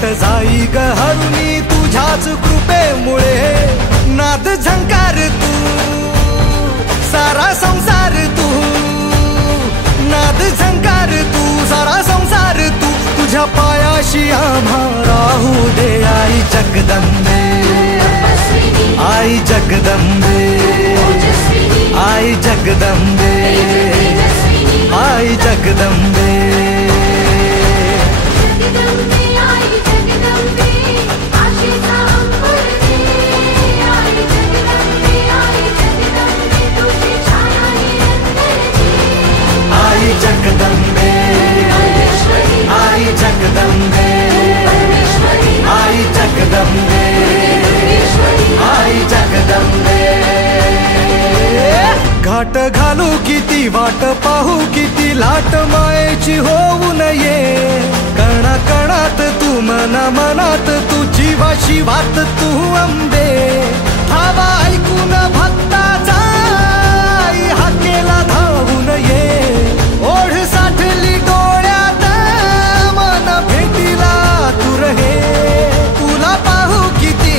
वाट जाई ग हरुणी तुझ्याच कृपेमुळे। नाद झंकार तू सारा संसार तू, नाद झंकार तू सारा संसार तू, तुझ्या पायाशी आम्हा राहू दे आई जगदंबे, आई जगदंबे, आई जगदंबे, आई जगदंबे। आई जगदंबे, आई जगदंबे, आई जगदंबे, आई जगदंबे। घाट घालू किती वाट पाहू किती लाट मायेची होऊ नये। कणा कणात तू मना मनात तू जीवाशी वात तू अंबे। धावा ऐकून भक्ताचा आई हाकेला धावून ये। ओढ साठली डोळ्यात मन भेटीला तू रहे। तुला पाहू किती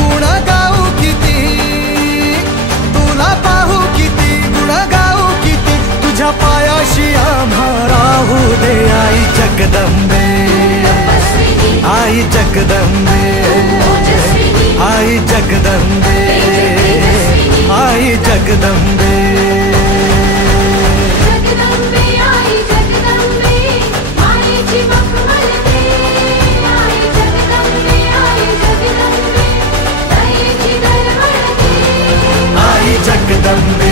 गुण गाऊ किती, तुला पाहू किती गुण गाऊ किती, तुझ्या पायाशी आम्हा राहू दे आई जगदंबे, आई जगदंबे, आई जगदंबे, आई जगदंबे। जगदंबे।